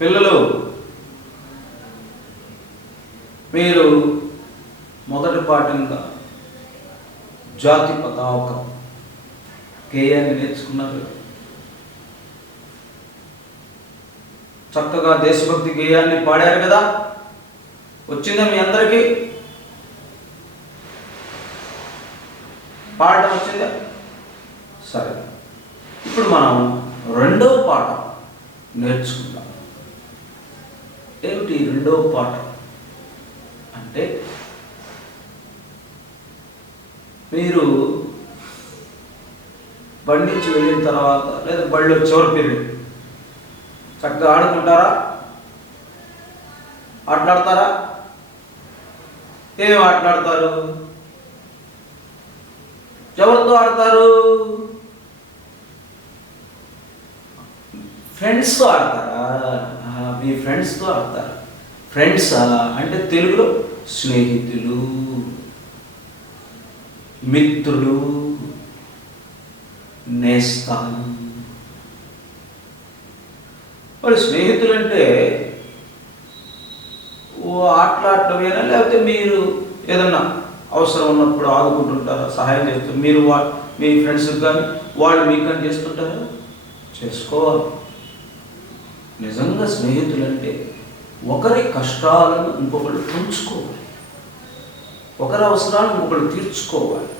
పిల్లలు, మీరు మొదటి పాఠంగా జాతి పతాక గేయాన్ని నేర్చుకున్నారు. చక్కగా దేశభక్తి గేయాన్ని పాడారు కదా. వచ్చిందా మీ అందరికీ? పాడటం వచ్చిందా? సరే, ఇప్పుడు మనం రెండవ పాఠం నేర్చుకుందాం. ఏమిటి రెండవ పాఠం అంటే, మీరు బండి నుంచి వెళ్ళిన తర్వాత లేదా బడిలో చివరి పీరియడ్ చక్కగా ఆడుకుంటారా? ఆటలాడతారా? ఏమేమి ఆటలాడతారు? ఎవరితో ఆడతారు? ఫ్రెండ్స్తో ఆడతారా? మీ ఫ్రెండ్స్తో ఆడతారు. ఫ్రెండ్స్ అంటే తెలుగులో స్నేహితులు, మిత్రులు, నేస్తాలు. మరి స్నేహితులు అంటే ఆటలాడటమేనా, లేకపోతే మీరు ఏదన్నా అవసరం ఉన్నప్పుడు ఆదుకుంటుంటారా, సహాయం చేస్తారు? మీరు మీ ఫ్రెండ్స్కి కానీ వాళ్ళు మీకు కానీ చేస్తుంటారా? చేసుకోవాలి. నిజంగా స్నేహితులు అంటే ఒకరి కష్టాలను ఇంకొకరు పంచుకోవాలి, ఒకరి అవసరాలను ఇంకొకరు తీర్చుకోవాలి,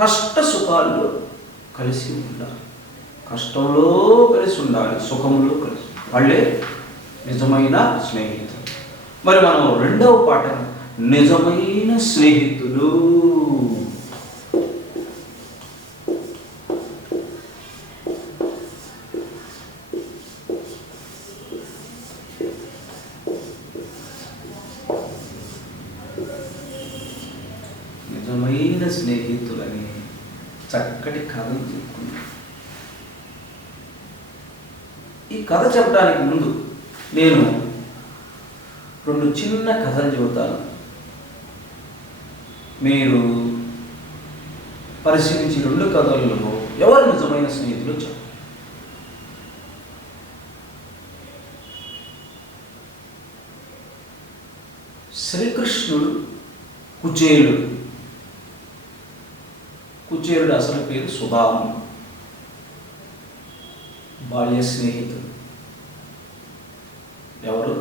కష్ట సుఖాల్లో కలిసి ఉండాలి, కష్టంలో కలిసి ఉండాలి, సుఖంలో కలిసి, వాళ్ళే నిజమైన స్నేహితులు. మరి మనం రెండవ పాఠం నిజమైన స్నేహితులు. నిజమైన స్నేహితులని చక్కటి కథను చెప్పుకున్నాం. ఈ కథ చెప్పడానికి ముందు నేను రెండు చిన్న కథలు చెబుతాను. మీరు పరిశీలించి రెండు కథల్లో ఎవరు నిజమైన స్నేహితులు చెప్పండి. శ్రీకృష్ణుడు కుచేలుడు. కుచేలుడు అసలు పేరు సుధాముడు, బాల్య స్నేహితుడు. ఎవరు?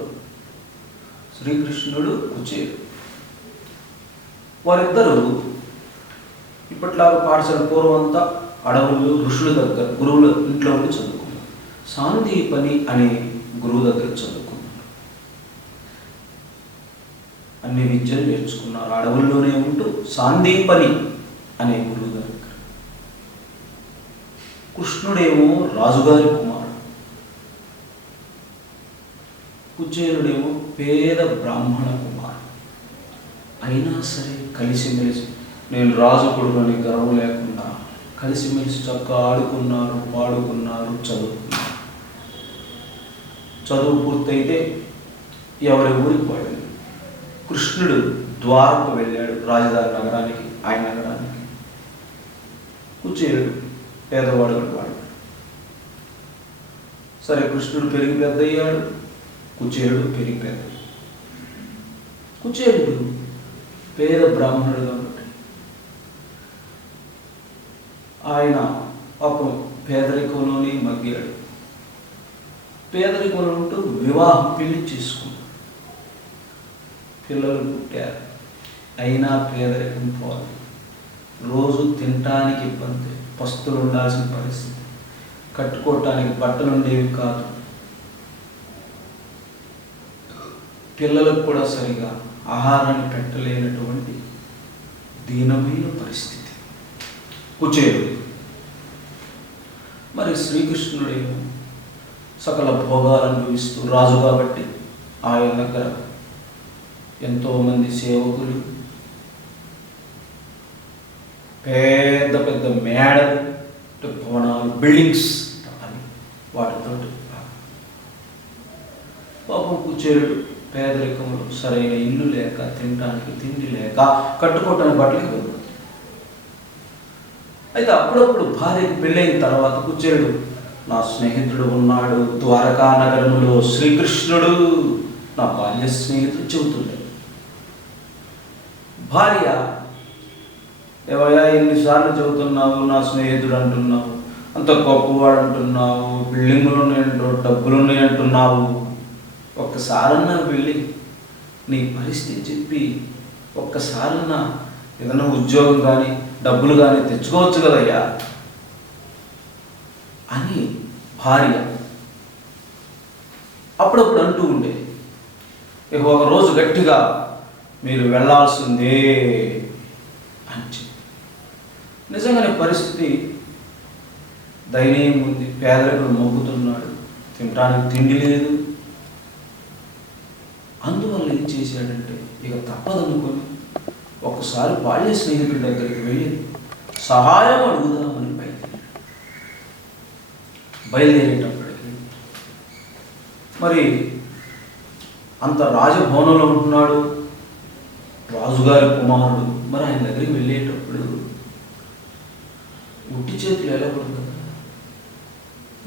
శ్రీకృష్ణుడు, కుచేలుడు. వారిద్దరూ ఇప్పట్లాగా పాఠశాల పూర్వంతా అడవులు, ఋషుల దగ్గర, గురువుల ఇంట్లో ఉండి చదువుకున్నారు. సాందీపని అనే గురువు దగ్గర చదువుకున్నారు. అన్ని విద్యలు నేర్చుకున్నారు. అడవుల్లోనే ఉంటూ సాందీపని అనే గురువు దగ్గర. కృష్ణుడేమో రాజుగారి కుమారుడు, కుచేలుడేమో పేద బ్రాహ్మణ కుమారుడు. అయినా సరే కలిసిమెలిసి, నేను రాజు కొడుకుని గర్వం లేకుండా కలిసిమెలిసి చక్కగా ఆడుకున్నారు, పాడుకున్నారు, చదువుకున్నారు. చదువు పూర్తయితే ఎవరి ఊరికి పోయింది. కృష్ణుడు ద్వారకు వెళ్ళాడు, రాజధాని నగరానికి, ఆయన నగరానికి. కుచేలుడు పేదవాడు వాడు. సరే, కృష్ణుడు పెరిగి పెద్దయ్యాడు, కుచేలుడు పెరిగి పెద్ద. కుచేలుడు పేద బ్రాహ్మణుడు కాబట్టి ఆయన ఒక పేదరికంలోనే మగ్గాడు. పేదరికంలో ఉంటూ వివాహం, పెళ్లి చేసుకున్నాడు. పిల్లలు పుట్టారు. అయినా పేదరికం పోవాలి. రోజు తినటానికి ఇబ్బంది, పస్తులు ఉండాల్సిన పరిస్థితి, కట్టుకోవటానికి బట్టలు ఉండేవి కాదు, పిల్లలకు కూడా సరిగా ఆహారాన్ని పెట్టలేనటువంటి దీనమైన పరిస్థితి కుచేలుడు. మరి శ్రీకృష్ణుడేమో సకల భోగాలను అనుభవిస్తూ రాజు కాబట్టి ఆయన దగ్గర ఎంతోమంది సేవకులు, పెద్ద పెద్ద మేడలు, భవనాలు, బిల్డింగ్స్ అని వాటితో. పాపం కుచేలుడు పేదరికంలో సరైన ఇల్లు లేక, తినడానికి తిండి లేక, కట్టుకోవటానికి బట్టలకి ఇవ్వదు. అయితే అప్పుడప్పుడు భార్యకు పెళ్ళైన తర్వాత కుచేలుడు నా స్నేహితుడు ఉన్నాడు ద్వారకా నగరములో, శ్రీకృష్ణుడు నా బాల్య స్నేహితుడు చెబుతుండే. భార్య, ఏవయ్యా ఎన్నిసార్లు చెబుతున్నావు నా స్నేహితుడు అంటున్నావు, అంత గొప్పవాడు అంటున్నావు, బిల్డింగులు ఉన్నాయంటూ డబ్బులు ఉన్నాయంటున్నావు, ఒక్కసారన్నా వెళ్ళి నీ పరిస్థితి చెప్పి ఒక్కసారన్నా ఏదైనా ఉద్యోగం కానీ డబ్బులు కానీ తెచ్చుకోవచ్చు కదయ్యా అని భార్య అప్పుడప్పుడు అంటూ ఉండే. ఇక ఒకరోజు గట్టిగా మీరు వెళ్ళాల్సిందే అని చెప్పి, నిజంగానే పరిస్థితి దయనీయం ఉంది. పేదరికుడు మొగ్గుతున్నాడు, తినడానికి తిండి లేదు. అందువల్ల ఏం చేశాడంటే ఇక తప్పదనుకొని ఒకసారి బాల్య స్నేహితుడి దగ్గరికి వెళ్ళి సహాయం అడుగుదామని బయలుదేరేటప్పటికి మరి అంత రాజభవనంలో ఉంటున్నాడు, రాజుగారి కుమారుడు. మరి ఆయన దగ్గరికి వెళ్ళేటప్పుడు ఉట్టి చేతులు ఎలా పడుతుంది కదా,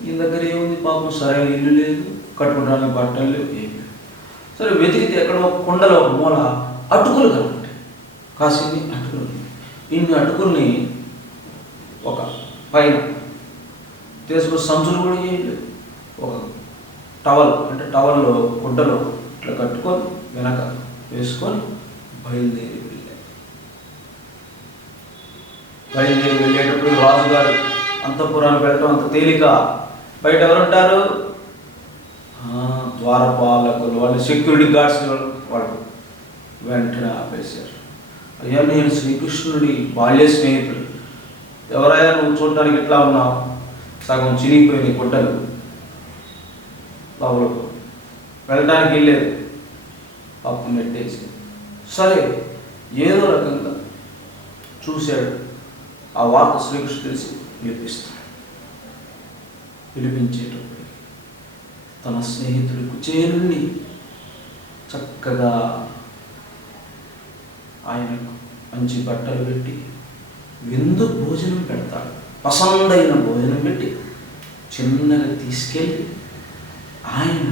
ఈయన దగ్గర ఏముంది పాపం, సరైన ఇల్లు లేదు, కట్టుకోవడానికి బట్టలు లేవు, ఏమి లేవు. సరే వెతికితే ఎక్కడో కొండలో మూల అటుకులు కనబడ్డాయి, కాసిన్ని అటుకులు. ఇన్ని అటుకుల్ని ఒక పైన తీసుకొని సంచులు కూడా చేయలేదు, ఒక టవల్ అంటే టవల్లో గుడ్డలో ఇట్లా కట్టుకొని వెనక వేసుకొని బయలుదేరి వెళ్ళేటప్పుడు రాజుగారు అంతఃపురానికి వెళ్ళటం అంత తేలిక. బయట ఎవరుంటారు? ద్వారపాలకులు, వాళ్ళు సెక్యూరిటీ గార్డ్స్. వాళ్ళు వెంటనే ఆపేశారు. అయ్యా నేను శ్రీకృష్ణుడి బాల్య స్నేహితుడు, ఎవరైనా నువ్వు చూడటానికి ఎట్లా ఉన్నావు, సగం చినిగిపోయిన గుడ్డలు, లోపల వెళ్ళటానికి వెళ్ళలేదు, అప్పుడు నెట్టేసి. సరే ఏదో రకంగా చూశాడు, ఆ వార్త శ్రీకృష్ణుడు తెలిసి పిలిపిస్తాడు. పిలిపించేటప్పుడు తన స్నేహితుడి కుచేలుని చక్కగా ఆయనకు మంచి బట్టలు పెట్టి విందు భోజనం పెడతాడు. పసందైన భోజనం పెట్టి చిన్నగా తీసుకెళ్ళి ఆయన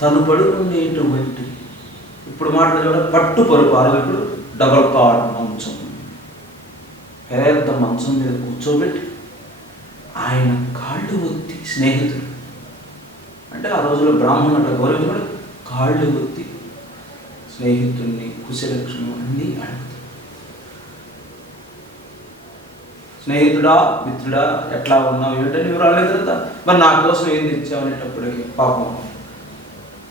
తను పడుకునేటువంటి, ఇప్పుడు మాట్లాడే పట్టు పరుపు అరగప్పుడు డబల్ కార్డ్ మంచం, పెద్ద మంచం మీద కూర్చోబెట్టి ఆయన కాళ్ళు ఒత్తి, స్నేహితుడు అంటే ఆ రోజుల్లో బ్రాహ్మణుల గౌరవించబడి కాళ్ళు ఒత్తి స్నేహితుడిని కుశలక్షణం అన్నీ అడుగుతాడు. స్నేహితుడా, మిత్రుడా, ఎట్లా ఉన్నావు, ఏంటని వివరాలు లేదు. మరి నా కోసం ఏం తెచ్చామనేటప్పటికి పాపం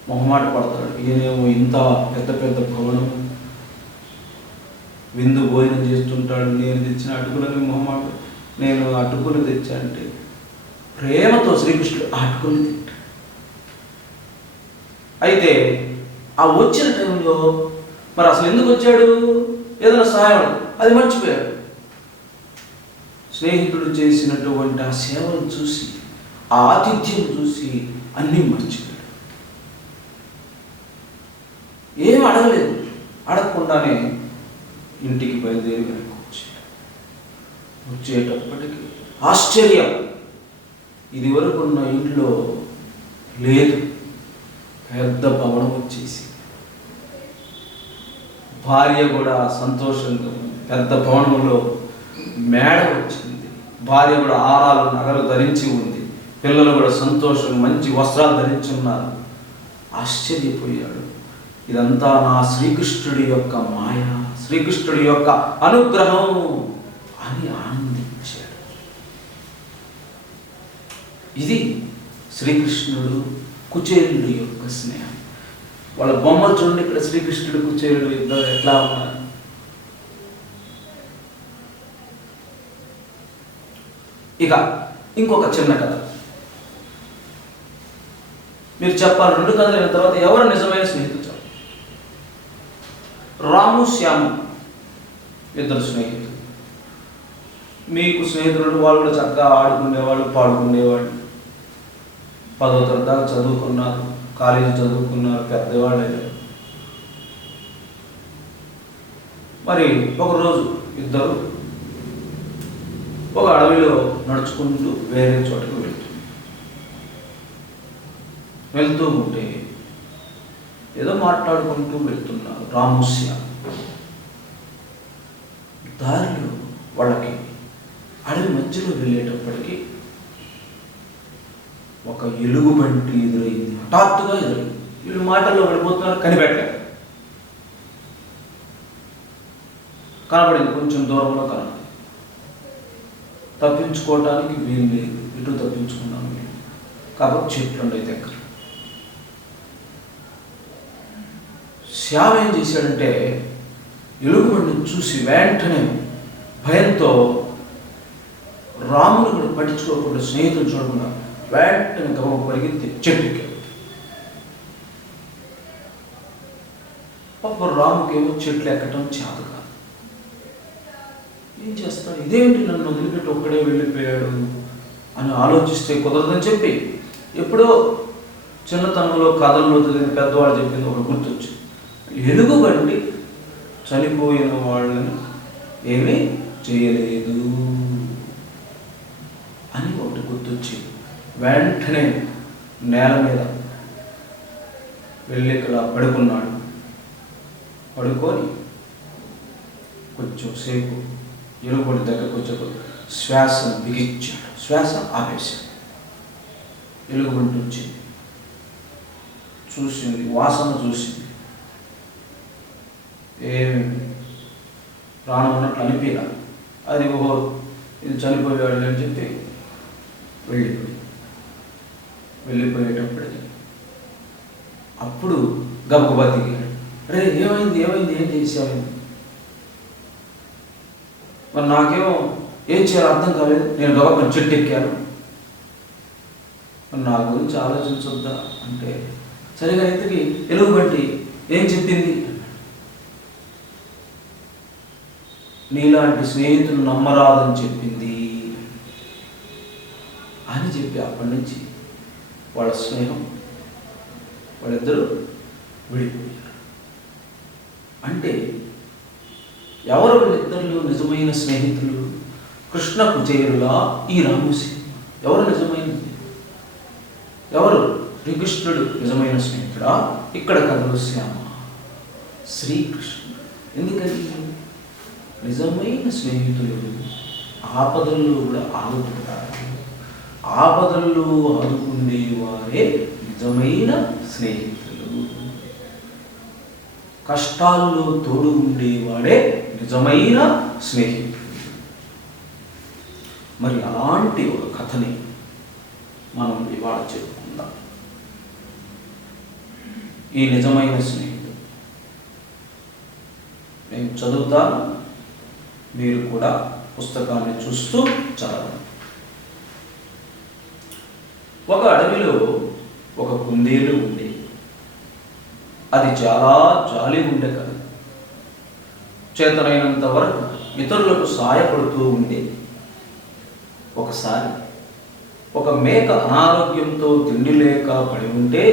మొహమాట పడతాడు. ఈయనేమో ఇంత పెద్ద పెద్ద భవనం, విందు భోజనం చేస్తుంటాడు, నేను తెచ్చిన అటుకులని మొహమాట, నేను అటుకులు తెచ్చా అంటే ప్రేమతో శ్రీకృష్ణుడు అటుకులు తింటాడు. అయితే ఆ వచ్చిన టైంలో మరి అసలు ఎందుకు వచ్చాడు, ఏదైనా సహాయం అది మర్చిపోయాడు. స్నేహితుడు చేసినటువంటి ఆ సేవను చూసి, ఆ ఆతిథ్యం చూసి అన్నీ మర్చిపోయాడు. ఏం అడగలేదు, అడగకుండానే ఇంటికి బయలుదేరి వెనక్కి వచ్చేటప్పటికి ఆశ్చర్యం, ఇది వరకు ఉన్న ఇంట్లో లేదు, పెద్ద భవనం వచ్చేసి. భార్య కూడా సంతోషంగా పెద్ద భవనంలో మేడ వచ్చింది. భార్య కూడా ఆరాలు నగలు ధరించి ఉంది, పిల్లలు కూడా సంతోషంగా మంచి వస్త్రాలు ధరించి ఉన్నారు. ఆశ్చర్యపోయాడు, ఇదంతా నా శ్రీకృష్ణుడి యొక్క మాయ, శ్రీకృష్ణుడి యొక్క అనుగ్రహం అని ఆనందించాడు. ఇది శ్రీకృష్ణుడు కుచేలుడి యొక్క స్నేహం. వాళ్ళ బొమ్మలు చూడండి, ఇక్కడ శ్రీకృష్ణుడు కుచేలుడు ఇద్దరు ఎట్లా ఉన్నారు. ఇక ఇంకొక చిన్న కథ మీరు చెప్పాలి. 2 కథలు అయిన తర్వాత ఎవరు నిజమైన స్నేహితులు? రాము, శ్యాము ఇద్దరు స్నేహితులు. మీకు స్నేహితులు, వాళ్ళు కూడా చక్కగా ఆడుకునేవాళ్ళు, పాడుకునేవాళ్ళు, 10వ తరగతి దాకా చదువుకున్నారు, కాలేజీ చదువుకున్నారు, పెద్దవాళ్ళు అయ్యారు. మరి ఒకరోజు ఇద్దరు ఒక అడవిలో నడుచుకుంటూ వేరే చోటకు వెళ్తుంది. వెళ్తూ ఉంటే ఏదో మాట్లాడుకుంటూ వెళ్తున్నారు రాముస్య. దారిలో వాళ్ళకి అడవి మధ్యలో వెళ్ళేటప్పటికీ ఒక ఎలుగుబంటి ఎదురైంది. హఠాత్తుగా ఎదురైంది. వీళ్ళు మాటల్లో పడిపోతున్నారు, కనిపెట్టలేదు. కనబడింది, కొంచెం దూరంలో కనబడింది. తప్పించుకోవటానికి వీలు లేదు, ఇటు తప్పించుకున్నాను వీలు కాబట్టి చెట్లు ఉండే దగ్గర. శ్యామ ఏం చేశాడంటే ఎలుగుబండిని చూసి వెంటనే భయంతో రాముని కూడా పట్టించుకోకుండా, స్నేహితులు చూడకుండా వెంటనే గమక పరిగెత్తి చెట్టు ఎక్కాడు. పాప రాముకేమో చెట్లు ఎక్కటం చేత కాదు. ఏం చేస్తాడు, ఇదేమిటి నన్ను వదిలిపెట్టి ఒక్కడే వెళ్ళిపోయాడు అని ఆలోచిస్తే కుదరదని చెప్పి ఎప్పుడో చిన్నతనంలో కథల్లో చదివిన పెద్దవాళ్ళు చెప్పింది ఒకటి గుర్తొచ్చింది. ఎలుగుబంటి చనిపోయిన వాళ్ళని ఏమీ చేయలేదు అని ఒకటి గుర్తొచ్చి వెంటనే నేల మీద వెళ్ళి ఇక్కడ పడుకున్నాడు. పడుకొని కొంచెం సేపు ఎలుగుబంటి దగ్గరకు వచ్చేప్పుడు శ్వాసను బిగించాడు, శ్వాస ఆపేశాడు. ఎలుగుబంటి వచ్చింది, చూసింది, వాసన చూసింది, ఏమి ప్రాణం ఉన్నట్లు అనిపించాలి. అది ఓహో ఇది చనిపోయాడు అని చెప్పి వెళ్ళిపోయేటప్పటికి అప్పుడు గబగబా దిగాడు. అరే ఏమైంది ఏమైంది ఏం చేసావు? మరి నాకేమో ఏం చేయాలో అర్థం కాలేదు. నేను గబగబా చెట్టు ఎక్కాను. మరి నా గురించి ఆలోచించొద్దా అంటే సరిగా ఇంతకి ఎలుగుబంటి ఏం చెప్పింది? నీలాంటి స్నేహితులు నమ్మరాదని చెప్పింది అని చెప్పి అప్పటి నుంచి వాళ్ళ స్నేహం, వాళ్ళిద్దరూ విడిపోయారు. అంటే ఎవరు వీళ్ళిద్దరిలో నిజమైన స్నేహితులు? కృష్ణ కుచేరులా ఈ రాముసి ఎవరు నిజమైనది? ఎవరు? శ్రీకృష్ణుడు నిజమైన స్నేహితుడా? ఇక్కడ కథలు శ్యామ శ్రీకృష్ణుడు. ఎందుకని? నిజమైన స్నేహితులు ఆపదల్లో కూడా ఆదుకుంటారు. ఆపదల్లో ఆదుకునే వారే నిజమైన స్నేహితులు. కష్టాల్లో తోడు ఉండేవాడే నిజమైన స్నేహితుడు. మరి అలాంటి ఒక కథని మనం ఇవాళ చెప్పుకుందాం. ఈ నిజమైన స్నేహితుడు నేను చదువుతాను, మీరు కూడా పుస్తకాన్ని చూస్తూ చదవండి. ఒక అడవిలో ఒక కుందేలు ఉంది. అది చాలా జాలి ఉండే కదా. చేతనైనంత వరకు ఇతరులకు సాయపడుతూ ఉంది. ఒకసారి ఒక మేక అనారోగ్యంతో తిండి లేక పడి ఉంటే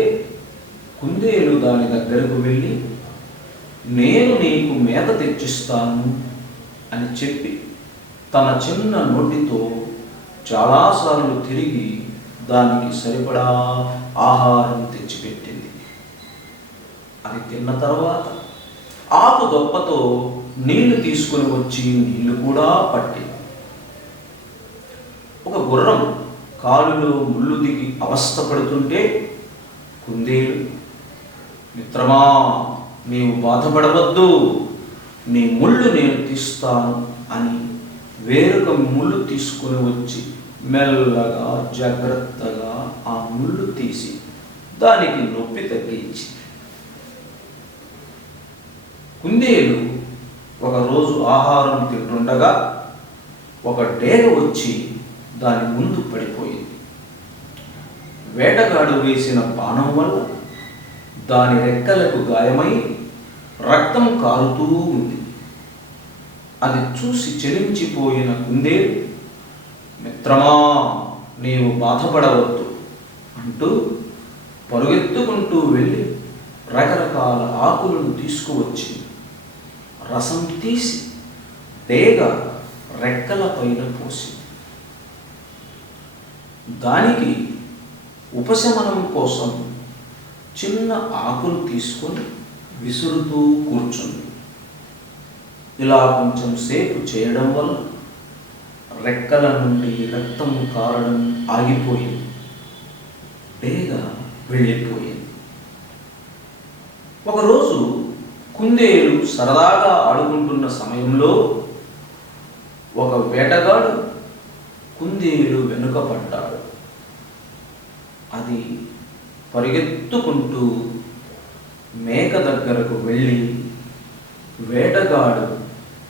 కుందేలు దాని దగ్గరకు వెళ్ళి, నేను నీకు మేత తెచ్చిస్తాను అని చెప్పి తన చిన్న నోటితో చాలాసార్లు తిరిగి దానికి సరిపడా ఆహారం తెచ్చిపెట్టింది. అది తిన్న తర్వాత ఆకు దొప్పతో నీళ్లు తీసుకొని వచ్చి నీళ్లు కూడా పట్టింది. ఒక గుర్రం కాలులో ముళ్ళు దిగి అవస్థపడుతుంటే కుందేలు, మిత్రమా నీవు బాధపడవద్దు, నీ ముళ్ళు నేను తీస్తాను అని వేరొక ముళ్ళు తీసుకొని వచ్చి మెల్లగా జాగ్రత్తగా ఆ ముళ్ళు తీసి దానికి నొప్పి తగ్గించి. కుందేలు ఒకరోజు ఆహారం తింటుండగా ఒక డేగ వచ్చి దాని ముందు పడిపోయింది. వేటగాడు వేసిన బాణం వల్ల దాని రెక్కలకు గాయమై రక్తం కారుతూ ఉంది. అది చూసి చెలించిపోయిన కుందేలు, మిత్రమా నీవు బాధపడవద్దు అంటూ పరుగెత్తుకుంటూ వెళ్ళి రకరకాల ఆకులను తీసుకువచ్చి రసం తీసి డేగ రెక్కల పైన పోసి దానికి ఉపశమనం కోసం చిన్న ఆకులు తీసుకొని విసురుతూ కూర్చుంది. ఇలా కొంచెం సేపు చేయడం వల్ల రెక్కల నుండి రక్తం కారడం ఆగిపోయింది. బేగా వెళ్ళిపోయింది. ఒకరోజు కుందేలు సరదాగా ఆడుకుంటున్న సమయంలో ఒక వేటగాడు కుందేలు వెనుక పడ్డాడు. అది పరిగెత్తుకుంటూ మేక దగ్గరకు వెళ్ళి, వేటగాడు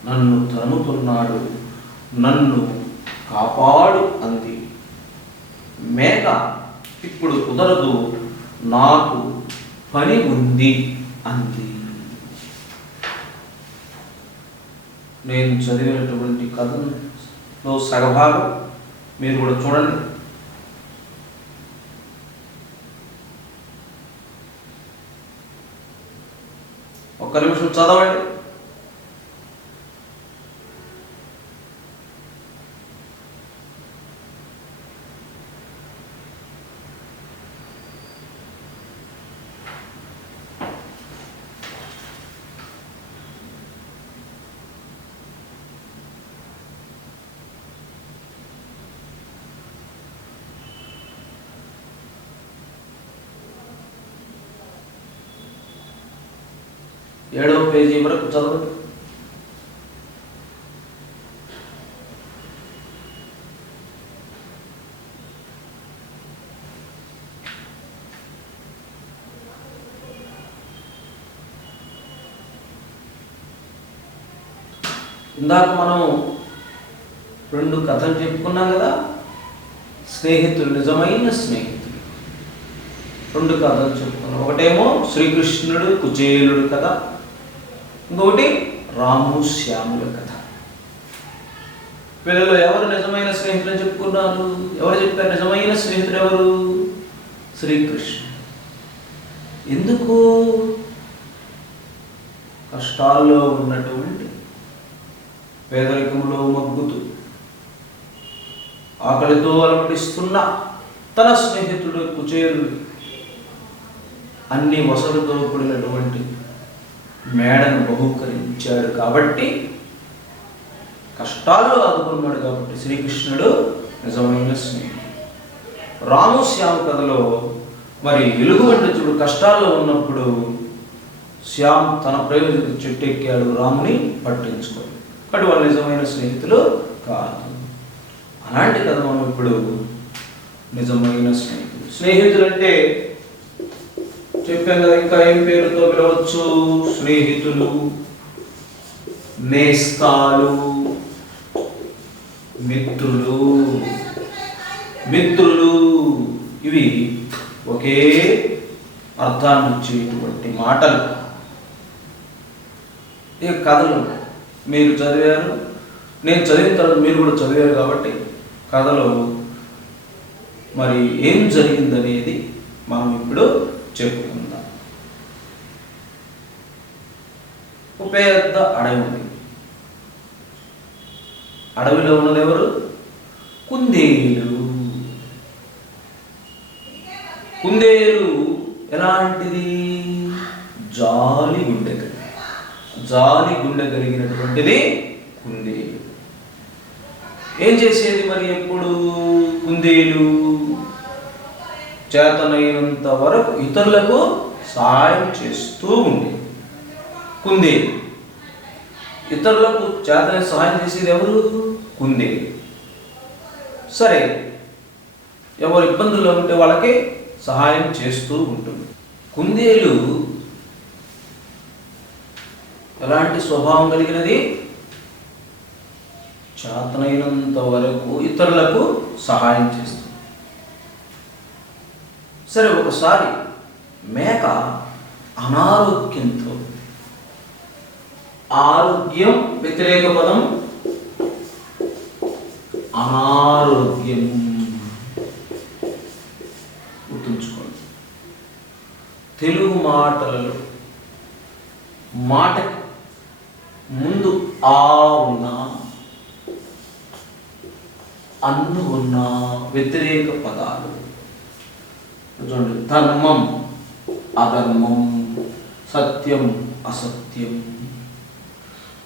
నన్ను తరుముతున్నాడు, నన్ను కాపాడు అంది. మేక ఇప్పుడు కుదరదు, నాకు పని ఉంది అంది. నేను చదివినటువంటి కథలో సగభాగం మీరు కూడా చూడండి. ఒక్క నిమిషం చదవండి. ఏడవ పేజీ వరకు చదవండి. ఇందాక మనం 2 కథలు చెప్పుకున్నాం కదా, స్నేహితులు, నిజమైన స్నేహితులు. 2 కథలు చెప్పుకున్నాం. ఒకటేమో శ్రీకృష్ణుడు కుచేలుడు కథ, ఇంకొకటి రాము శ్యాముల కథ. వీళ్ళలో ఎవరు నిజమైన స్నేహితులు చెప్పుకున్నారు? ఎవరు చెప్పారు నిజమైన స్నేహితుడు ఎవరు? శ్రీకృష్ణుడు. ఎందుకు? కష్టాల్లో ఉన్నటువంటి, పేదరికంలో మగ్గుతూ, ఆకలితో అలమటిస్తున్న తన స్నేహితుడు కుచేలుడు అన్ని వసతులతో కూడినటువంటి మేడను బహూకరించాడు కాబట్టి, కష్టాల్లో ఆదుకున్నాడు కాబట్టి శ్రీకృష్ణుడు నిజమైన స్నేహితుడు. రాము శ్యాము కథలో మరి వెలుగుబంటి చూడు కష్టాల్లో ఉన్నప్పుడు శ్యామ్ తన ప్రయోజనం చెట్టు ఎక్కాడు, రాముని పట్టించుకోడు. కాబట్టి వాళ్ళు నిజమైన స్నేహితులు కాదు. అలాంటి కథ మనం ఇప్పుడు నిజమైన స్నేహితులు. స్నేహితులు అంటే చెప్పాం కదా, ఇంకా ఏం పేరుతో పిలవచ్చు? స్నేహితులు, నేస్తాలు, మిత్రులు. ఇవి ఒకే అర్థాన్ని ఇచ్చేటువంటి మాటలు. ఈ కథలు మీరు చదివారు, నేను చదివిన తర్వాత మీరు కూడా చదివారు కాబట్టి కథలో మరి ఏం జరిగిందనేది మనం ఇప్పుడు చెప్పుకుందాం. ఒక పెద్ద అడవి ఉంది. అడవిలో ఉన్నది ఎవరు? కుందేలు. కుందేలు ఎలాంటిది? జాలి గుండె కలిగినటువంటిది కుందేలు. ఏం చేసేది మరి ఎప్పుడు కుందేలు? చేతనైనంత వరకు ఇతరులకు సహాయం చేస్తూ ఉండేది కుందేలు. ఇతరులకు చేతనైన సహాయం చేసేది ఎవరు? కుందేలు. సరే, ఎవరు ఇబ్బందుల్లో ఉంటే వాళ్ళకి సహాయం చేస్తూ ఉంటుంది. కుందేలు ఎలాంటి స్వభావం కలిగినది? చేతనైనంత వరకు ఇతరులకు సహాయం చేస్తుంది. సరే, ఒకసారి మేక అనారోగ్యంతో, ఆరోగ్యం వ్యతిరేక పదం అనారోగ్యం, గుర్తుంచుకోండి. తెలుగు మాటలలో మాటకి ముందు ఆ ఉన్నా, అన్ను ఉన్న వ్యతిరేక పదాలు చూడండి. ధర్మం అధర్మం, సత్యం అసత్యం,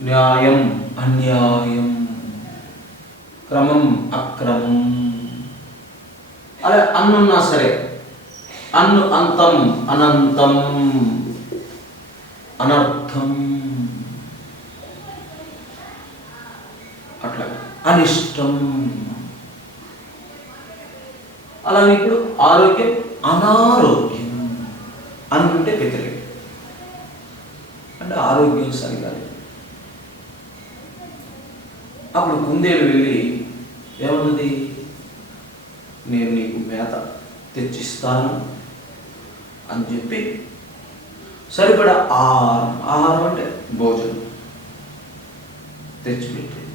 న్యాయం అన్యాయం, క్రమం అక్రమం. అలా అన్నున్నా సరే అన్ను అంతం అనంతం అనర్థం, అట్లా అనిష్టం. అలాగే ఇప్పుడు ఆరోగ్యం అనారోగ్యం అంటే వ్యతిరేకం, అంటే ఆరోగ్యం సరిగా లేదు. అప్పుడు కుందేలు వెళ్ళి ఏమన్నది, నేను నీకు మేత తెచ్చిస్తాను అని చెప్పి సరిపడా ఆహారం అంటే భోజనం తెచ్చిపెట్టేది.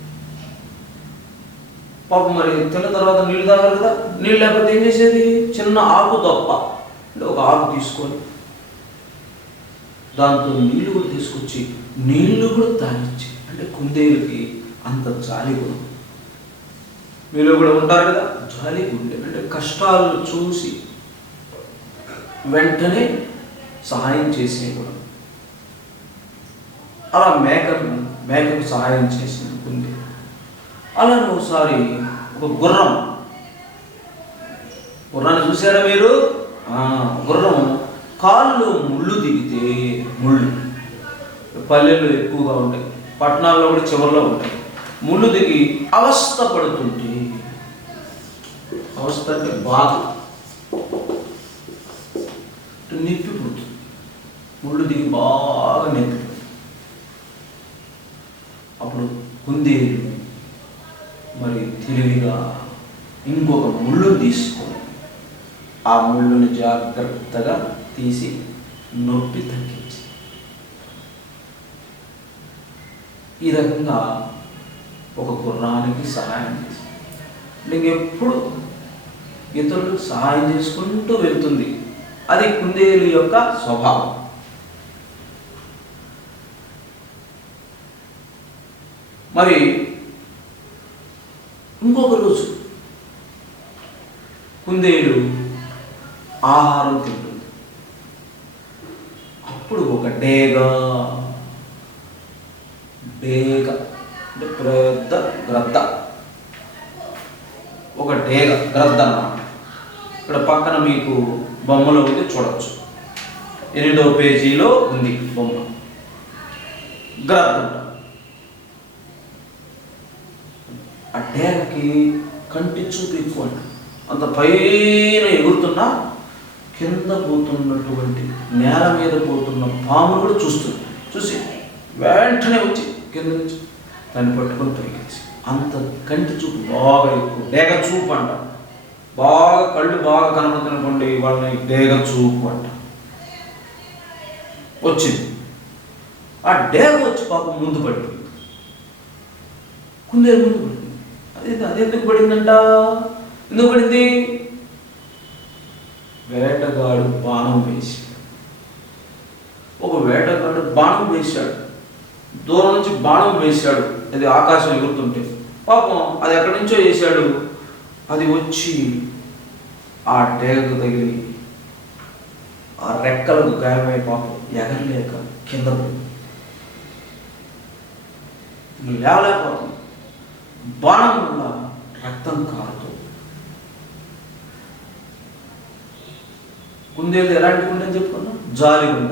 పాపం మరి తిన్న తర్వాత నీళ్ళు తాగాలి కదా, నీళ్ళు లేకపోతే ఏం చేసేది, చిన్న ఆకు తప్ప అంటే ఒక ఆకు తీసుకొని దాంతో నీళ్లు కూడా తీసుకొచ్చి నీళ్లు కూడా తాగించి, అంటే కుందేలుకి అంత జాలి కూడా. మీలో కూడా ఉంటారు కదా జాలి గుండె, అంటే కష్టాలు చూసి వెంటనే సహాయం చేసే కూడా. అలా మేకకు సహాయం చేసిన కుందేలు. అలా ఒకసారి ఒక గుర్రాన్ని చూసారా మీరు? గుర్రం కాళ్ళు ముళ్ళు దిగితే, ముళ్ళు పల్లెల్లో ఎక్కువగా ఉంటాయి, పట్టణాల్లో కూడా చివరిలో ఉంటాయి. ముళ్ళు దిగి అవస్థ పడుతుంటే, అవస్థ అంటే బాధ, నొప్పి పుడుతుంది. ముళ్ళు దిగి బాగా నొప్పి. అప్పుడు కుందేలు మరి తెలివిగా ఇంకొక ముళ్ళు తీసుకొని ఆ ముళ్ళుని జాగ్రత్తగా తీసి నొప్పి తగ్గించి, ఈ రకంగా ఒక గుర్రానికి సహాయం చేసి, ఇంకెప్పుడు ఇతరులకు సహాయం చేసుకుంటూ వెళ్తుంది. అది కుందేలు యొక్క స్వభావం. మరి ఇంకొక రోజు కుందేలు ఆహారం తింటుంది. అప్పుడు ఒక డేగ అంటే పెద్ద గ్రద్ద, ఒక గ్రద్ద అన్నమాట. ఇక్కడ పక్కన మీకు బొమ్మలో ఉంది, చూడవచ్చు. 8వ పేజీలో ఉంది బొమ్మ. గ్రద్ద. ఆ డేగకి కంటి చూపు ఎక్కువ, అంత పైన ఎగురుతున్నా కింద పోతున్నటువంటి నేల మీద పోతున్న పామును కూడా చూస్తుంది. చూసి వెంటనే వచ్చి కింద నుంచి దాన్ని పట్టుకొని పైకి. అంత కంటి చూపు బాగా ఎక్కువ, డేగ చూపు అంట. బాగా కళ్ళు బాగా కనబడుతున్నటువంటి వాళ్ళని డేగ చూపు అంట. వచ్చింది ఆ డేగ వచ్చి పాపం ముందు పడిపోయింది. కుందేలు ముందు పడింది. అది ఎందుకు పడిందంట? ఎందుకు పడింది? వేటగాడు బాణం వేశాడు. ఒక వేటగాడు బాణం వేశాడు, దూరం నుంచి బాణం వేశాడు. అది ఆకాశం ఎగురుతుంటే పాపం అది ఎక్కడి నుంచో వేశాడు. అది వచ్చి ఆ డేగకు తగిలి ఆ రెక్కలకు గాయమై పాపం ఎగరలేక కింద పడింది. లేవలేకపోతుంది. బాణం వల్ల రక్తం కారుతూ. కుందేలు ఎలాంటి కుండని చెప్పుకున్నాం? జాలి కుండ.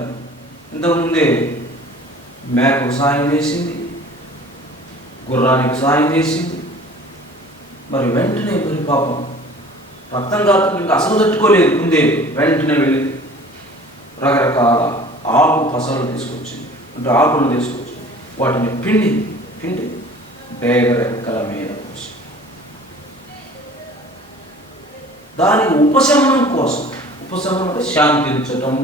ఇంతకుముందే మేకకు సాయం చేసింది, గుర్రానికి సాయం చేసింది. మరి వెంటనే మరి పాపం రక్తం కాకుండా ఇంకా అసలు తట్టుకోలేదు కుందేలు. వెంటనే వెళ్ళింది, రకరకాల ఆకు పసలు తీసుకొచ్చింది, అంటే ఆకులను తీసుకొచ్చింది. వాటిని పిండి డేగ రెక్కల మీద పోసి దానికి ఉపశమనం కోసం, ఉపశమనం అంటే శాంతించటం,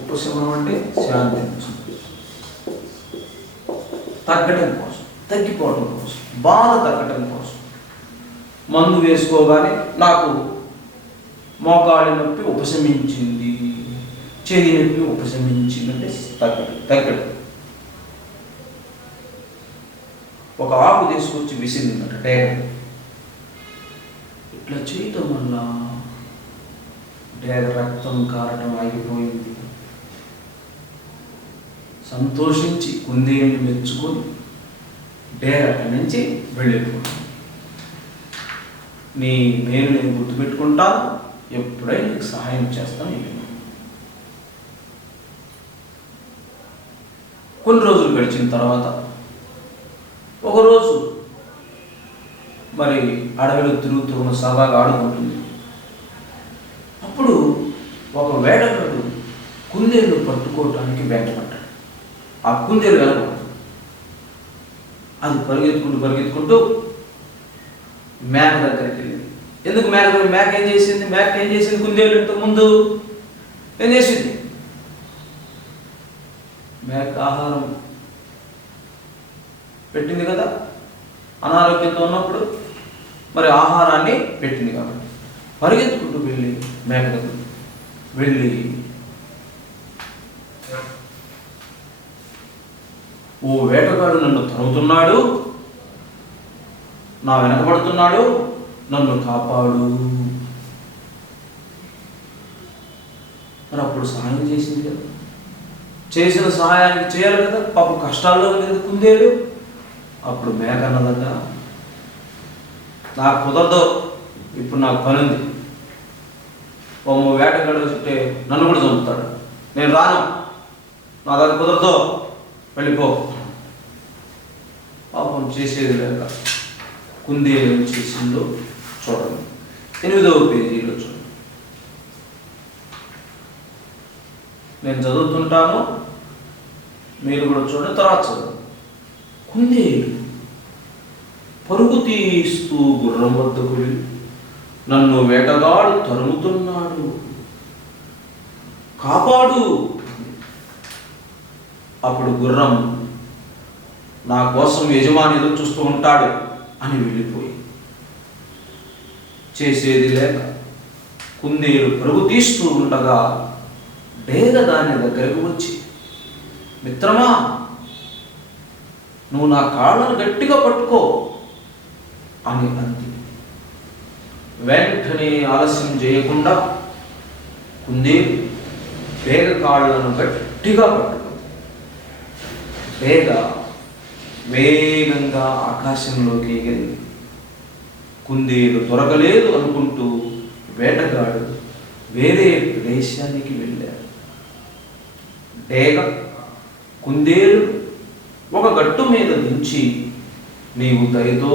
ఉపశమనం అంటే శాంతించటం, తగ్గటం కోసం, తగ్గిపోవటం కోసం, బాధ తగ్గటం కోసం. మందు వేసుకోగానే నాకు మోకాలి నొప్పి ఉపశమించింది, చెయ్యి నొప్పి ఉపశమించింది అంటే తగ్గటం. ఒక ఆకు తీసుకొచ్చి విసిరిందట డేగ. ఇట్లా చేయటం వల్ల డేగ రక్తం కారటం ఆగిపోయింది. సంతోషించి కుందేలుని మెచ్చుకొని డేగ అక్కడి నుంచి వెళ్ళిపోయింది. నీ మేలు నేను గుర్తుపెట్టుకుంటాను, ఎప్పుడైనా నీకు సహాయం చేస్తాను. కొన్ని రోజులు గడిచిన తర్వాత ఒకరోజు మరి అడవిలో తిరుగుతున్న సరదాగా ఆడుకుంటుంది. అప్పుడు ఒక వేటగాడు కుందేలు పట్టుకోవటానికి వేటపడ్డాడు. ఆ కుందేలు వెళ్ళకూడదు. అది పరిగెత్తుకుంటూ మేక దగ్గరికి వెళ్ళింది. ఎందుకు మేక ఏం చేసింది? కుందేలు ఇంతకుముందు ఏం చేసింది? మేక ఆహారం పెట్టింది కదా, అనారోగ్యంతో ఉన్నప్పుడు మరి ఆహారాన్ని పెట్టింది కాబట్టి పరిగెత్తుకుంటూ వెళ్ళి మేక దగ్గర వెళ్ళి, ఓ వేటగాడు నన్ను తరుముతున్నాడు, నా వెనకబడుతున్నాడు, నన్ను కాపాడు. మరి అప్పుడు సహాయం చేసింది కదా, చేసిన సహాయానికి చేయాలి కదా, పాపం కష్టాల్లో లేదు కుందేలు. అప్పుడు మేక అన్నదట, నాకు కుదరదు, ఇప్పుడు నాకు పని ఉంది. వేటగాడు వస్తే నన్ను కూడా చంపుతాడు, నేను రాను, నా దగ్గర కుదరదు, వెళ్ళిపో. పాపం చేసేది లేక కుందేలు ఏం చేసిందో చూడండి, 8వ పేజీలో చూడండి. నేను చదువుతుంటాను, మీరు కూడా చూడండి, తర్వాత చదువు. కుందేలు పరుగు తీస్తూ గుర్రం వద్దకు వెళ్ళి, నన్ను వేటగాడు తరుముతున్నాడు, కాపాడు. అప్పుడు గుర్రం, నా కోసం యజమాని ఎదురు చూస్తూ ఉంటాడు అని వెళ్ళిపోయి, చేసేది లేక కుందేలు పరుగు తీస్తూ ఉండగా డేగ దాని దగ్గరకు వచ్చి, మిత్రమా, నువ్వు నా కాళ్ళను గట్టిగా పట్టుకో అని అంది. వెంటనే ఆలస్యం చేయకుండా కుందేలు డేగ కాళ్ళను గట్టిగా పట్టుకుంది. డేగ వేగంగా ఆకాశంలోకి ఎగిరింది. కుందేలు దొరకలేదు అనుకుంటూ వేటగాడు వేరే ప్రదేశానికి వెళ్ళాడు. డేగ కుందేలు ఒక గట్టు మీద దించి, నీవు దయతో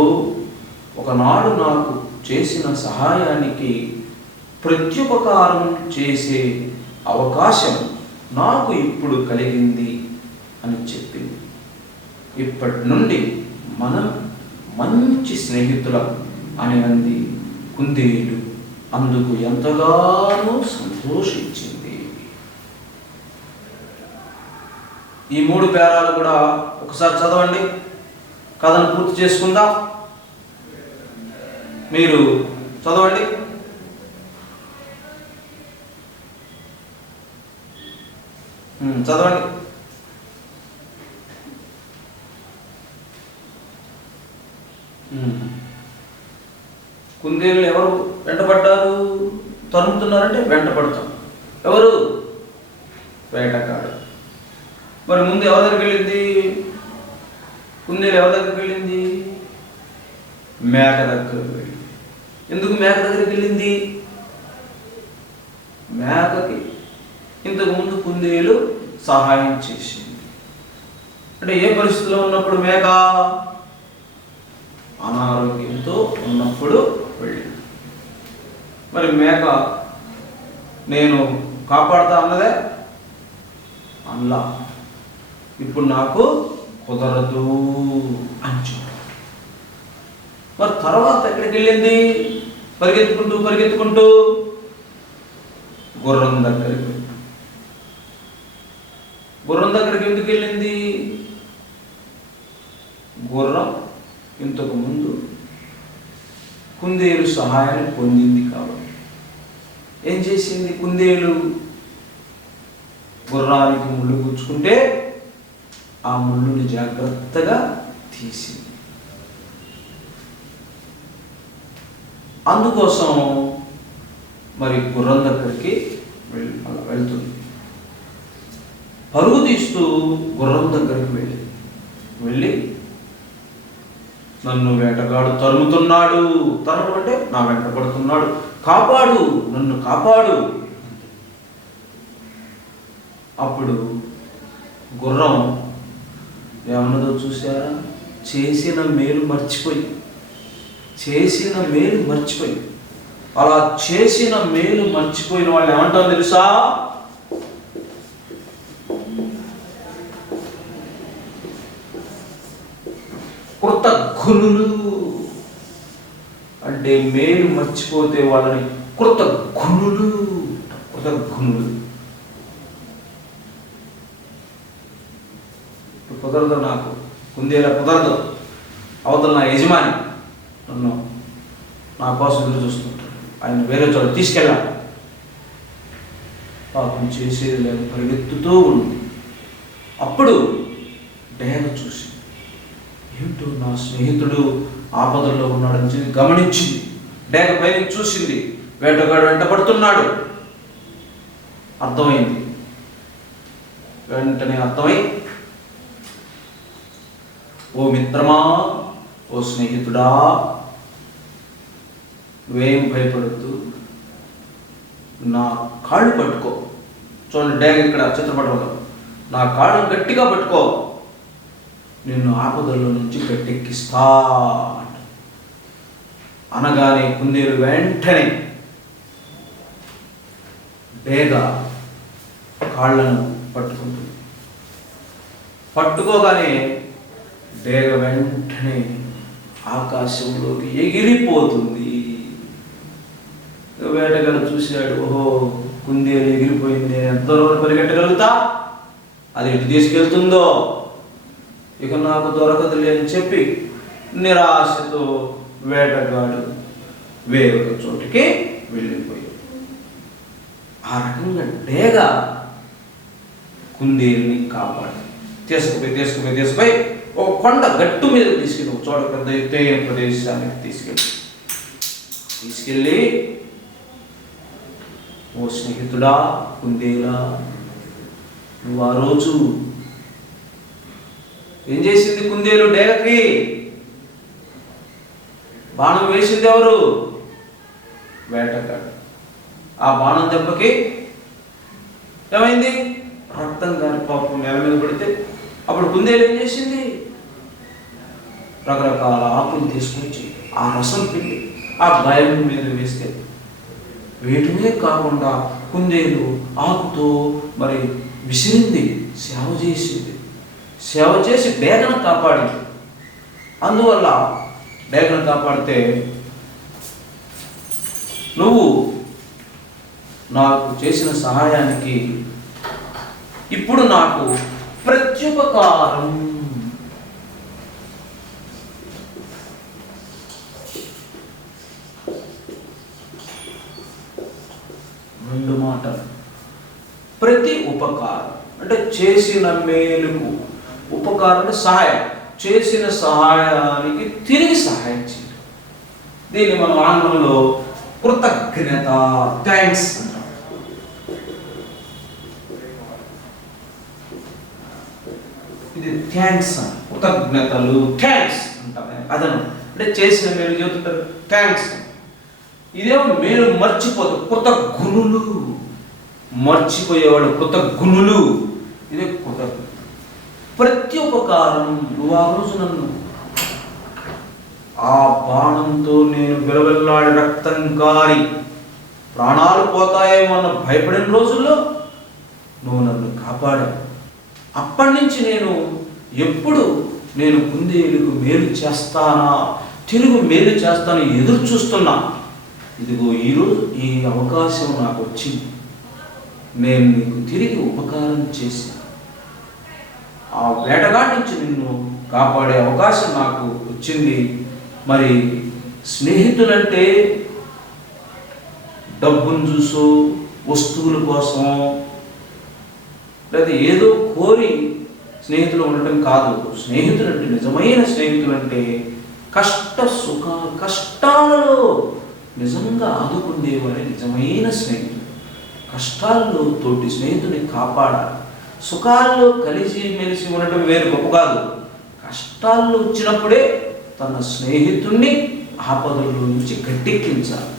ఒకనాడు నాకు చేసిన సహాయానికి ప్రత్యుపకారం చేసే అవకాశం నాకు ఇప్పుడు కలిగింది అని చెప్పింది. ఇప్పటి నుండి మనం మంచి స్నేహితులం అని అంది కుందేలు. అందుకు ఎంతగానో సంతోషించింది. ఈ 3 పేరాలు కూడా ఒకసారి చదవండి, కథను పూర్తి చేసుకుందాం. మీరు చదవండి. చదవండి. కుందేలు ఎవరు వెంటపడ్డారు? తరుముతున్నారంటే వెంటపడతాం. ఎవరు? వేటగాడు. మరి ముందు ఎవరి దగ్గరికి వెళ్ళింది? కుందేలు ఎవరి దగ్గరికి వెళ్ళింది? మేక దగ్గరికి వెళ్ళింది. ఎందుకు మేక దగ్గరికి వెళ్ళింది? మేకకి ఇంతకుముందు కుందేలు సహాయం చేసింది. అంటే ఏ పరిస్థితిలో ఉన్నప్పుడు? మేక అనారోగ్యంతో ఉన్నప్పుడు వెళ్ళింది. మరి మేక నేను కాపాడుతా అన్నదే అల్లా, ఇప్పుడు నాకు కుదరదు అని చెప్పాడు. మరి తర్వాత ఎక్కడికి వెళ్ళింది? పరిగెత్తుకుంటూ గుర్రం దగ్గరికి వెళ్ళింది. గుర్రం దగ్గరికి ఎందుకు వెళ్ళింది? గుర్రం ఇంతకు ముందు కుందేలు సహాయాన్ని పొందింది కాబట్టి ఏం చేసింది? కుందేలు గుర్రానికి ముళ్ళు గుచ్చుకుంటే ఆ ముళ్ళుని జాగ్రత్తగా తీసింది. అందుకోసం మరి గుర్రం దగ్గరికి వెళ్తుంది. పరుగు తీస్తూ గుర్రం దగ్గరికి వెళ్ళి నన్ను వేటగాడు తరుముతున్నాడు, తరుము అంటే నా వెంట పడుతున్నాడు, కాపాడు, నన్ను కాపాడు. అప్పుడు గుర్రం ఏమన్నదో చూసారా? చేసిన మేలు మర్చిపోయి అలా చేసిన మేలు మర్చిపోయిన వాళ్ళు ఏమంటారో తెలుసా? కృతజ్ఞులు. అంటే మేలు మర్చిపోతే వాళ్ళని కృతజ్ఞులు. కుదరదు, నాకు కుందేలా కుదరదు. అవతల నా యజమాని నన్ను నా కోసం ఎదురు చూస్తుంటాడు, ఆయన వేరే చోట తీసుకెళ్ళాలి. పాపం చేసేది లేదు, పరిగెత్తుతూ ఉంది. అప్పుడు డేగ చూసి ఏమిటో నా స్నేహితుడు ఆపదల్లో ఉన్నాడని గమనించింది. డేగ పైన చూసింది, వేటగాడు వెంటబడుతున్నాడు. అర్థమైంది. వెంటనే అర్థమై, ఓ మిత్రమా, ఓ స్నేహితుడా, నువ్వేం భయపడద్దు, నా కాళ్ళు పట్టుకో. చూడండి, డ్యాగ్ ఇక్కడ చిత్రపటంలో నా కాళ్ళు గట్టిగా పట్టుకో, నిన్ను ఆపదల్లో నుంచి గట్టెక్కిస్తా అనగానే కుందేలు వెంటనే డేగ కాళ్ళను పట్టుకుంటుంది. పట్టుకోగానే డేగ వెంటనే ఆకాశంలోకి ఎగిరిపోతుంది. వేటగాడు చూశాడు, ఓహో కుందేలు ఎగిరిపోయింది, నేను ఎంత దూరం పరిగెట్టగలుగుతా, అది ఎటు తీసుకెళ్తుందో ఇక నాకు దొరకదులే అని చెప్పి నిరాశతో వేటగాడు వేరొక చోటికి వెళ్ళిపోయాడు. ఆ రకంగా డేగ కుందేలుని కాపాడి తీసుకుపోయి ఒక కొండ గట్టు మీద తీసుకెళ్ళి, ఒక చోట పెద్ద ఎత్తైన ప్రదేశానికి తీసుకెళ్ళి ఓ స్నేహితుడా, కుందేలా, నువ్వు ఆ రోజు ఏం చేసింది? కుందేలు డేగకి బాణం వేసింది ఎవరు? వేటగాడు. ఆ బాణం దెబ్బకి ఏమైంది? రక్తం కాని పాపం నేల మీద పడితే అప్పుడు కుందేలు ఏం చేసింది? రకరకాల ఆకులు తీసుకొచ్చి ఆ రసం పిండి ఆ గాయం మీద వేస్తే వేయటమే కాకుండా కుందేలు ఆకుతో మరి విసిరింది, సేవ చేసి డేగను కాపాడింది. అందువల్ల డేగను కాపాడితే నువ్వు నాకు చేసిన సహాయానికి ఇప్పుడు నాకు ప్రత్యుపకారం. రెండు మాటలు. ప్రతి ఉపకారం అంటే చేసిన మేలుకు, ఉపకారం అంటే సహాయం, చేసిన సహాయానికి తిరిగి సహాయం చేయడం. దీన్ని మనం ఆంగ్లంలో కృతజ్ఞత, థ్యాంక్స్ అంటాం. ఇది థ్యాంక్స్ అని, కృతజ్ఞతలు, థ్యాంక్స్ అంటాం. అదను అంటే చేసిన మేలు చెబుతుంటారు థ్యాంక్స్. ఇదేమో మేలు మర్చిపోతారు, కృతజ్ఞులు. మర్చిపోయేవాడు కృతజ్ఞులు. ఇదే కృతజ్ఞత. ప్రతి ఉపకారం. నువ్వు ఆ రోజు నన్ను ఆ బాణంతో నేను విలవిల్లాడి రక్తం కారి ప్రాణాలు పోతాయేమో అన్న భయపడిన రోజుల్లో నువ్వు నన్ను కాపాడావు. అప్పటి నుంచి ఎప్పుడు నేను కుందేలుకు మేలు చేస్తానా, తిరుగు మేలు చేస్తాను ఎదురు చూస్తున్నా. ఇదిగో ఈరోజు ఈ అవకాశం నాకు వచ్చింది, నేను నీకు తిరిగి ఉపకారం చేశాను. ఆ వేటగాడి నుంచి నిన్ను కాపాడే అవకాశం నాకు వచ్చింది. మరి స్నేహితులంటే డబ్బును చూసో, వస్తువుల కోసం, లేదా ఏదో కోరి స్నేహితులు ఉండటం కాదు. స్నేహితులంటే, నిజమైన స్నేహితులంటే కష్టాలలో నిజంగా ఆదుకుండేవాడే నిజమైన స్నేహితుడు. కష్టాల్లో తోటి స్నేహితుని కాపాడాలి. సుఖాల్లో కలిసి మెలిసి ఉండటం వేరు గొప్ప కాదు. కష్టాల్లో వచ్చినప్పుడే తన స్నేహితుణ్ణి ఆపదల్లో నుంచి గట్టెక్కించాలి.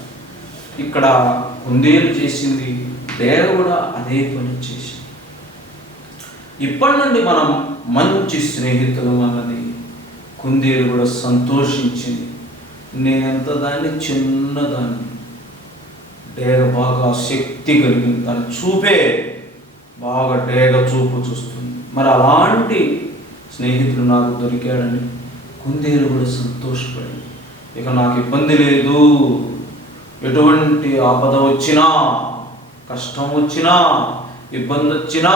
ఇక్కడ కుందేలు చేసింది, డేగ కూడా అదే పని చేసింది. ఇప్పటి నుండి మనం మంచి స్నేహితులు అన్నది కుందేలు కూడా సంతోషించింది. నేనెంత దాన్ని చిన్నదాన్ని, డేగ బాగా శక్తి కలిగింది, దాని చూపే బాగా డేగ చూపు చూస్తుంది. మరి అలాంటి స్నేహితుడు నాకు దొరికాడని కుందేలు కూడా సంతోషపడింది. ఇక నాకు ఇబ్బంది లేదు, ఎటువంటి ఆపద వచ్చినా, కష్టం వచ్చినా, ఇబ్బంది వచ్చినా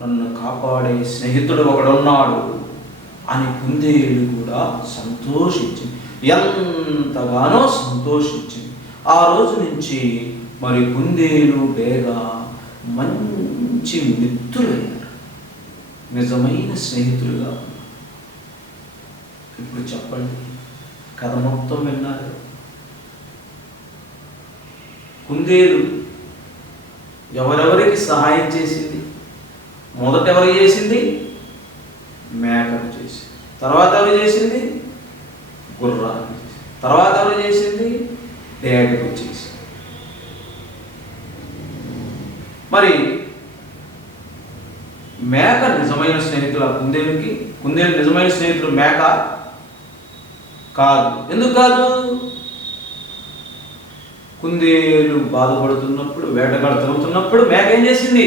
నన్ను కాపాడే స్నేహితుడు ఒకడున్నాడు అని కుందేలు కూడా సంతోషించింది, ఎంతగానో సంతోషించింది. ఆ రోజు నుంచి మరి కుందేలు డేగ మంచి మిత్రులయ్యారు, నిజమైన స్నేహితులుగా. ఇప్పుడు చెప్పండి, కథ మొత్తం విన్నారు. కుందేలు ఎవరెవరికి సహాయం చేసింది? మొదట ఎవరికి చేసింది? మేకకు చేసింది. తర్వాత ఎవరు చేసింది? గుర్రానికి చేసింది. తర్వాత ఎవరు చేసింది? డేగకు చేసింది. మరి మేక నిజమైన స్నేహితుల కుందేలుకి? కుందేలు నిజమైన స్నేహితుడు మేక కాదు. ఎందుకు కాదు? కుందేలు బాధపడుతున్నప్పుడు, వేటగాడు తిరుగుతున్నప్పుడు మేక ఏం చేసింది?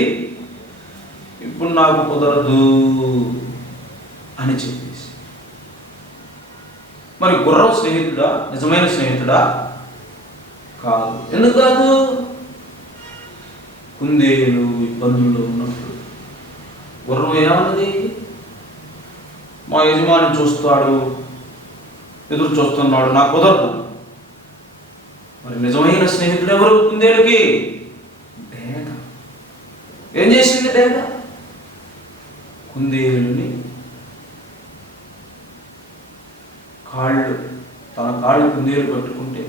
ఇప్పుడు నాకు కుదరదు అని చెప్పేసి. మరి గుర్రం స్నేహితుడా? నిజమైన స్నేహితుడా? కాదు. ఎందుకు కాదు? కుందేలు ఇబ్బందుల్లో ఉన్నప్పుడు గుర్రం ఏమన్నది? మా యజమాని చూస్తాడు, ఎదురు చూస్తున్నాడు, నాకు కుదరదు. మరి నిజమైన స్నేహితుడు ఎవరు కుందేలుకి? డేగ. ఏం చేసింది డేగ? కుందేలుని తన కాళ్ళు కుందేలు పట్టుకుంటే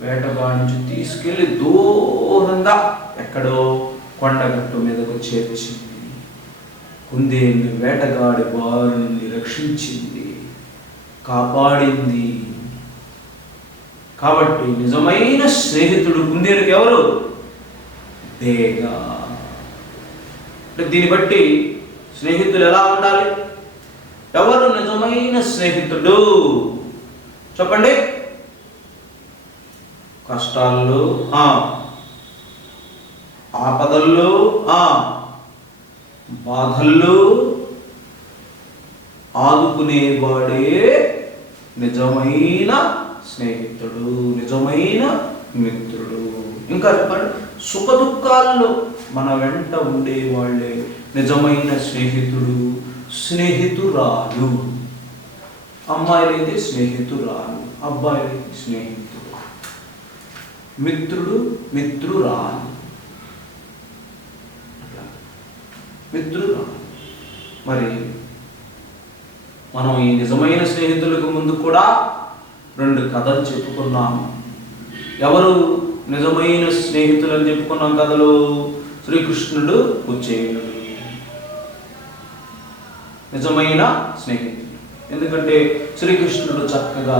వేటగాడి నుంచి తీసుకెళ్లి దూరంగా ఎక్కడో కొండగట్టు మీదకు చేర్చింది. కుందేలుని వేటగాడి బారి నుండి రక్షించింది, కాపాడింది. కాబట్టి నిజమైన స్నేహితుడు కుందేలుకి ఎవరు? డేగ. అంటే దీన్ని బట్టి స్నేహితులు ఎలా ఉండాలి? ఎవరు నిజమైన స్నేహితుడు చెప్పండి? కష్టాల్లో, ఆపదల్లో, బాధల్లో ఆదుకునేవాడే నిజమైన స్నేహితుడు, నిజమైన మిత్రుడు. ఇంకా చెప్పండి, సుఖ దుఃఖాల్లో మన వెంట ఉండేవాళ్ళే నిజమైన స్నేహితుడు, స్నేహితురాలు. అమ్మాయిలైతే స్నేహితురాలు, అబ్బాయిలైతే స్నేహితుడు. మిత్రుడు, మిత్రురాలు. మిత్రురాలు. మరి మనం ఈ నిజమైన స్నేహితులకు ముందు కూడా 2 కథలు చెప్పుకున్నాము. ఎవరు నిజమైన స్నేహితులు అని చెప్పుకున్నాం కథలు? శ్రీకృష్ణుడు, కుచేలుడు నిజమైన స్నేహితుడు. ఎందుకంటే శ్రీకృష్ణుడు చక్కగా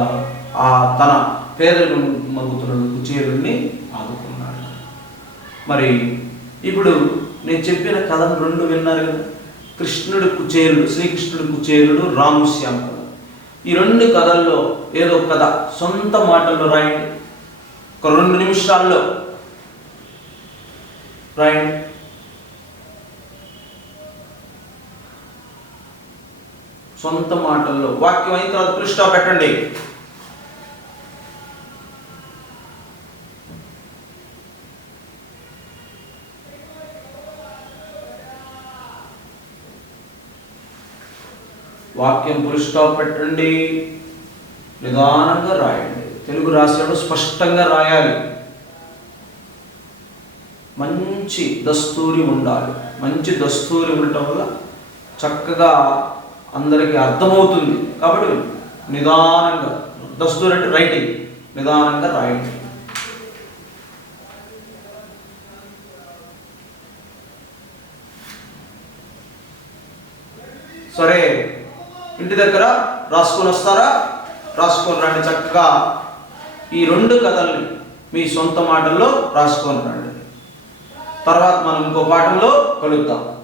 తన పేదలు మరుగుతున్న కుచేలుడిని ఆదుకున్నాడు. మరి ఇప్పుడు నేను చెప్పిన కథను 2 విన్నారు కదా. కృష్ణుడు కుచేలుడు, శ్రీకృష్ణుడు కుచేలుడు, రాము శ్యామ్ కథ. ఈ 2 కథల్లో ఏదో కథ సొంత మాటల్లో రాయండి, ఒక 2 నిమిషాల్లో రాయండి. సొంత మాటల్లో వాక్యం అయిన తర్వాత పులి స్టాప్ పెట్టండి. వాక్యం పులి స్టాప్ పెట్టండి, నిదానంగా రాయండి. తెలుగు రాసేటప్పుడు స్పష్టంగా రాయాలి. మంచి దస్తూరి ఉండాలి. మంచి దస్తూరి ఉండటం వల్ల చక్కగా అందరికీ అర్థమవుతుంది. కాబట్టి నిదానంగా, దస్తూరి అంటే రైటింగ్, నిదానంగా రాయండి. సరే, ఇంటి దగ్గర రాసుకొని వస్తారా? రాసుకొని రండి. చక్కగా ఈ 2 కథల్ని మీ సొంత మాటల్లో రాసుకొని రండి. తర్వాత మనం ఇంకో పాఠంలో కలుద్దాం.